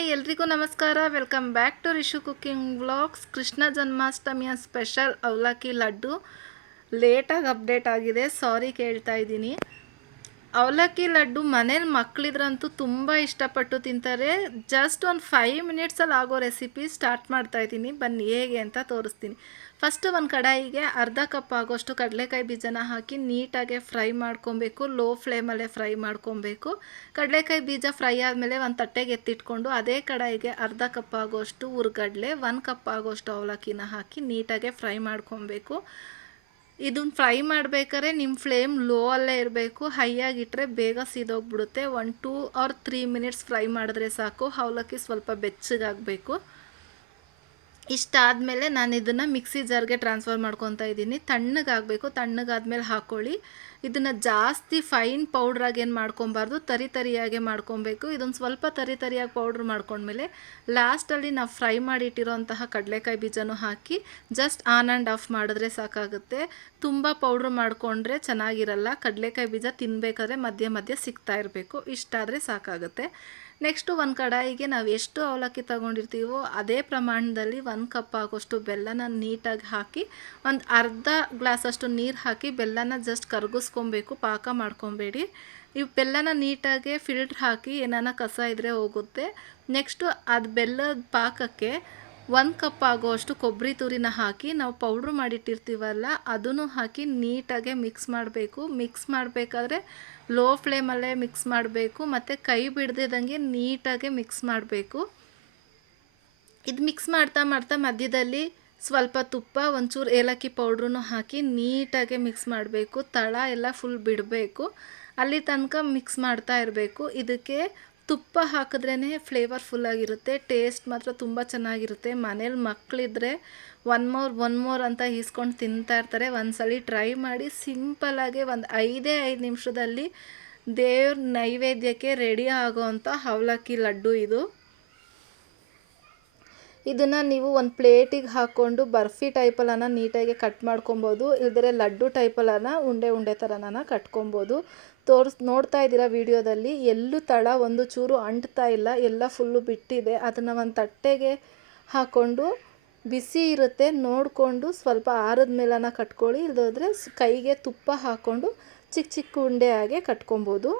Hi, ಎಲ್ರಿಗೂ ನಮಸ್ಕಾರ. Welcome back to Rishu cooking vlogs Krishna ಜನ್ಮಾಷ್ಟಮಿಯ special ಅವಲಕ್ಕಿ ಲಡ್ಡು. ಲೇಟಾಗಿ ಅಪ್ಡೇಟ್ ಆಗಿದೆ. ಸಾರಿ ಕೇಳ್ತಾ ಇದ್ದೀನಿ. ಅವಲಕ್ಕಿ ಲಡ್ಡು ಮನೇಲಿ ಮಕ್ಕಳಿದ್ರಂತೂ ತುಂಬ ಇಷ್ಟಪಟ್ಟು ತಿಂತಾರೆ. ಜಸ್ಟ್ ಒಂದು ಫೈವ್ ಮಿನಿಟ್ಸಲ್ಲಿ ಆಗೋ ರೆಸಿಪಿ ಸ್ಟಾರ್ಟ್ ಮಾಡ್ತಾ ಇದ್ದೀನಿ. ಬನ್ನಿ, ಹೇಗೆ ಅಂತ ತೋರಿಸ್ತೀನಿ. ಫಸ್ಟ್ ಒಂದು ಕಡಾಯಿಗೆ ಅರ್ಧ ಕಪ್ ಆಗೋಷ್ಟು ಕಡಲೆಕಾಯಿ ಬೀಜನ ಹಾಕಿ ನೀಟಾಗಿ ಫ್ರೈ ಮಾಡ್ಕೊಬೇಕು ಲೋ ಫ್ಲೇಮಲ್ಲೇ ಫ್ರೈ ಮಾಡ್ಕೊಬೇಕು. ಕಡಲೆಕಾಯಿ ಬೀಜ ಫ್ರೈ ಆದಮೇಲೆ ಒಂದು ತಟ್ಟೆಗೆ ಎತ್ತಿಟ್ಕೊಂಡು ಅದೇ ಕಡಾಯಿಗೆ ಅರ್ಧ ಕಪ್ ಆಗೋಷ್ಟು ಹುರ್ಗಡ್ಲೆ ಒಂದು ಕಪ್ ಆಗೋಷ್ಟು ಅವಲಕ್ಕಿನ ಹಾಕಿ ನೀಟಾಗೆ ಫ್ರೈ ಮಾಡ್ಕೊಬೇಕು. ಇದನ್ನ ಫ್ರೈ ಮಾಡಬೇಕಾದ್ರೆ ನಿಮ್ಮ ಫ್ಲೇಮ್ ಲೋ ಅಲ್ಲೇ ಇರಬೇಕು ಹೈ ಆಗಿಟ್ರೆ ಬೇಗ ಸೀದೋಗ್ಬಿಡುತ್ತೆ. One two or three minutes fry ಮಾಡಿದ್ರೆ ಸಾಕು, ಅವಲಕ್ಕಿ ಸ್ವಲ್ಪ ಬೆಚ್ಚಗಾಗಬೇಕು. ಇಷ್ಟಾದಮೇಲೆ ನಾನು ಇದನ್ನು ಮಿಕ್ಸಿ ಜಾರ್ಗೆ ಟ್ರಾನ್ಸ್ಫರ್ ಮಾಡ್ಕೊತಾ ಇದ್ದೀನಿ. ತಣ್ಣಗಾಗಬೇಕು, ತಣ್ಣಗಾದ್ಮೇಲೆ ಹಾಕ್ಕೊಳ್ಳಿ ಇದನ್ನು ಜಾಸ್ತಿ ಫೈನ್ ಪೌಡ್ರಾಗಿ ಏನು ಮಾಡ್ಕೊಬಾರ್ದು, ತರಿ ತರಿಯಾಗೆ ಮಾಡ್ಕೊಬೇಕು. ಇದೊಂದು ಸ್ವಲ್ಪ ತರಿ ತರಿಯಾಗಿ ಪೌಡ್ರ್ ಮಾಡ್ಕೊಂಡ್ಮೇಲೆ ಲಾಸ್ಟಲ್ಲಿ ನಾವು ಫ್ರೈ ಮಾಡಿಟ್ಟಿರೋಂತಹ ಕಡಲೆಕಾಯಿ ಬೀಜನೂ ಹಾಕಿ ಜಸ್ಟ್ ಆನ್ ಆ್ಯಂಡ್ ಆಫ್ ಮಾಡಿದ್ರೆ ಸಾಕಾಗುತ್ತೆ. ತುಂಬ ಪೌಡ್ರ್ ಮಾಡಿಕೊಂಡ್ರೆ ಚೆನ್ನಾಗಿರಲ್ಲ. ಕಡಲೆಕಾಯಿ ಬೀಜ ತಿನ್ನಬೇಕಾದ್ರೆ ಮಧ್ಯೆ ಮಧ್ಯೆ ಸಿಗ್ತಾ ಇರಬೇಕು. ಇಷ್ಟಾದರೆ ಸಾಕಾಗುತ್ತೆ. ನೆಕ್ಸ್ಟು ಒಂದು ಕಡಾಯಿಗೆ ನಾವು ಎಷ್ಟು ಅವಲಕ್ಕಿ ತಗೊಂಡಿರ್ತೀವೋ ಅದೇ ಪ್ರಮಾಣದಲ್ಲಿ ಒಂದು ಕಪ್ ಆಗೋಷ್ಟು ಬೆಲ್ಲನ ನೀಟಾಗಿ ಹಾಕಿ, ಒಂದು ಅರ್ಧ ಗ್ಲಾಸಷ್ಟು ನೀರು ಹಾಕಿ ಬೆಲ್ಲನ ಜಸ್ಟ್ ಕರಗಿಸ್ಕೊಬೇಕು, ಪಾಕ ಮಾಡ್ಕೊಬೇಡಿ. ಈ ಬೆಲ್ಲನ ನೀಟಾಗಿ ಫಿಲ್ಟ್ರ್ ಹಾಕಿ ಏನಾನ ಕಸ ಇದ್ದರೆ ಹೋಗುತ್ತೆ. ನೆಕ್ಸ್ಟು ಅದು ಬೆಲ್ಲದ ಪಾಕಕ್ಕೆ ಒಂದು ಕಪ್ ಆಗೋಷ್ಟು ಕೊಬ್ಬರಿ ತುರಿನ ಹಾಕಿ ನಾವು ಪೌಡ್ರ್ ಮಾಡಿಟ್ಟಿರ್ತೀವಲ್ಲ, ಅದನ್ನು ಹಾಕಿ ನೀಟಾಗೆ ಮಿಕ್ಸ್ ಮಾಡಬೇಕು. ಮಿಕ್ಸ್ ಮಾಡಬೇಕಾದ್ರೆ ಲೋ ಫ್ಲೇಮಲ್ಲೇ ಮಿಕ್ಸ್ ಮಾಡಬೇಕು, ಮತ್ತು ಕೈ ಬಿಡದಿದ್ದಂಗೆ ನೀಟಾಗೆ ಮಿಕ್ಸ್ ಮಾಡಬೇಕು. ಇದು ಮಿಕ್ಸ್ ಮಾಡ್ತಾ ಮಾಡ್ತಾ ಮಧ್ಯದಲ್ಲಿ ಸ್ವಲ್ಪ ತುಪ್ಪ, ಒಂಚೂರು ಏಲಕ್ಕಿ ಪೌಡ್ರೂ ಹಾಕಿ ನೀಟಾಗೆ ಮಿಕ್ಸ್ ಮಾಡಬೇಕು. ತಳ ಎಲ್ಲ ಫುಲ್ ಬಿಡಬೇಕು. ಅಲ್ಲಿ ತನಕ ಮಿಕ್ಸ್ ಮಾಡ್ತಾ ಇರಬೇಕು. ಇದಕ್ಕೆ ತುಪ್ಪ ಹಾಕಿದ್ರೇ ಫ್ಲೇವರ್ಫುಲ್ಲಾಗಿರುತ್ತೆ ಟೇಸ್ಟ್ ಮಾತ್ರ ತುಂಬ ಚೆನ್ನಾಗಿರುತ್ತೆ. ಮನೇಲಿ ಮಕ್ಕಳಿದ್ರೆ ಒನ್ ಮೋರ್ ಒನ್ ಮೋರ್ ಅಂತ ಈಸ್ಕೊಂಡು ತಿಂತಾ ಇರ್ತಾರೆ. ಒಂದ್ಸಲಿ ಟ್ರೈ ಮಾಡಿ ಸಿಂಪಲಾಗಿ ಒಂದು ಐದೇ ಐದು ನಿಮಿಷದಲ್ಲಿ ದೇವ್ರ ನೈವೇದ್ಯಕ್ಕೆ ರೆಡಿ ಆಗೋವಂಥ ಅವಲಕ್ಕಿ ಲಡ್ಡು ಇದು. ಇದನ್ನು ನೀವು ಒಂದು ಪ್ಲೇಟಿಗೆ ಹಾಕ್ಕೊಂಡು ಬರ್ಫಿ ಟೈಪಲ್ಲನ ನೀಟಾಗಿ ಕಟ್ ಮಾಡ್ಕೊಬೋದು ಇಲ್ದರೆ ಲಡ್ಡು ಟೈಪಲ್ಲನ ಉಂಡೆ ಉಂಡೆ ಥರನ ಕಟ್ಕೊಬೋದು. ತೋರಿಸ್ ನೋಡ್ತಾ ಇದ್ದೀರಾ ವಿಡಿಯೋದಲ್ಲಿ? ಎಲ್ಲೂ ತಳ, ಒಂದು ಚೂರು ಅಂಟ್ತಾ ಇಲ್ಲ. ಎಲ್ಲ ಫುಲ್ಲು ಬಿಟ್ಟಿದೆ. ಅದನ್ನು ಒಂದು ತಟ್ಟೆಗೆ ಹಾಕ್ಕೊಂಡು ಬಿಸಿ ಇರುತ್ತೆ. ನೋಡಿಕೊಂಡು ಸ್ವಲ್ಪ ಆರದ ಮೇಲನ ಕಟ್ಕೊಳ್ಳಿ. ಇಲ್ಲದೋದ್ರೆ ಕೈಗೆ ತುಪ್ಪ ಹಾಕ್ಕೊಂಡು ಚಿಕ್ಕ ಚಿಕ್ಕ ಉಂಡೆ ಹಾಗೆ ಕಟ್ಕೊಬೋದು.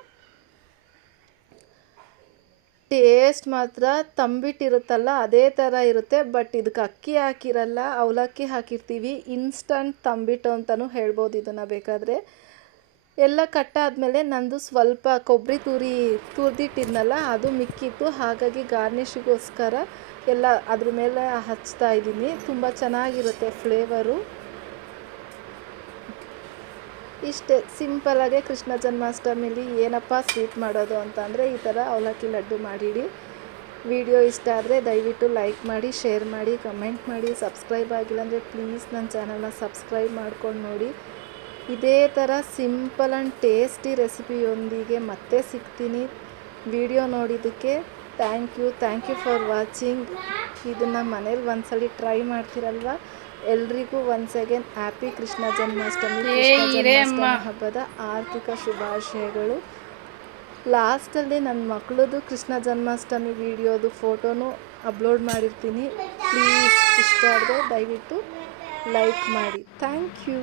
ಟೇಸ್ಟ್ ಮಾತ್ರ ತಂಬಿಟ್ಟಿರುತ್ತಲ್ಲ, ಅದೇ ಥರ ಇರುತ್ತೆ. ಬಟ್ ಇದಕ್ಕೆ ಅಕ್ಕಿ ಹಾಕಿರಲ್ಲ, ಅವಲಕ್ಕಿ ಹಾಕಿರ್ತೀವಿ. ಇನ್ಸ್ಟಂಟ್ ತಂಬಿಟ್ಟು ಅಂತಲೂ ಹೇಳ್ಬೋದು ಇದನ್ನು ಬೇಕಾದರೆ. ಎಲ್ಲ ಕಟ್ಟಾದಮೇಲೆ ನಂದು ಸ್ವಲ್ಪ ಕೊಬ್ಬರಿ ತುರಿ, ತುರಿದಿಟ್ಟಿದ್ನಲ್ಲ ಅದು ಮಿಕ್ಕಿತ್ತು. ಹಾಗಾಗಿ ಗಾರ್ನಿಷಿಗೋಸ್ಕರ ಎಲ್ಲ ಅದ್ರ ಮೇಲೆ ಹಚ್ತಾ ಇದ್ದೀನಿ. ತುಂಬ ಚೆನ್ನಾಗಿರುತ್ತೆ ಫ್ಲೇವರು. ಇಷ್ಟೇ ಸಿಂಪಲಾಗೆ ಕೃಷ್ಣ ಜನ್ಮಾಷ್ಟಮಿಲಿ ಏನಪ್ಪ ಸ್ವೀಟ್ ಮಾಡೋದು ಅಂತ ಅಂದರೆ ಈ ಥರ ಅವಲಕ್ಕಿ ಲಡ್ಡು ಮಾಡಿಡಿ. ವಿಡಿಯೋ ಇಷ್ಟ ಆದರೆ ದಯವಿಟ್ಟು ಲೈಕ್ ಮಾಡಿ, ಶೇರ್ ಮಾಡಿ, ಕಮೆಂಟ್ ಮಾಡಿ. ಸಬ್ಸ್ಕ್ರೈಬ್ ಆಗಿಲ್ಲ ಅಂದರೆ ಪ್ಲೀಸ್ ನನ್ನ ಚಾನಲ್ನ ಸಬ್ಸ್ಕ್ರೈಬ್ ಮಾಡ್ಕೊಂಡು ನೋಡಿ. ಇದೇ ಥರ ಸಿಂಪಲ್ ಆ್ಯಂಡ್ ಟೇಸ್ಟಿ ರೆಸಿಪಿಯೊಂದಿಗೆ ಮತ್ತೆ ಸಿಗ್ತೀನಿ. ವಿಡಿಯೋ ನೋಡಿದ್ದಕ್ಕೆ thank you. Thank you for watching. ಇದನ್ನು ಮನೇಲಿ ಒಂದ್ಸಲಿ ಟ್ರೈ ಮಾಡ್ತಿರಲ್ವ? ಎಲ್ರಿಗೂ once again happy Krishna Janmashtami Janmashtami ಹಬ್ಬದ ಆರ್ಥಿಕ ಶುಭಾಶಯಗಳು. ಲಾಸ್ಟಲ್ಲಿ ನನ್ನ ಮಕ್ಕಳದು ಕೃಷ್ಣ ಜನ್ಮಾಷ್ಟಮಿ ವಿಡಿಯೋದು ಫೋಟೋನು ಅಪ್ಲೋಡ್ ಮಾಡಿರ್ತೀನಿ. ಪ್ಲೀಸ್ ಇಷ್ಟ ಆದರೆ ದಯವಿಟ್ಟು ಲೈಕ್ ಮಾಡಿ. Thank you.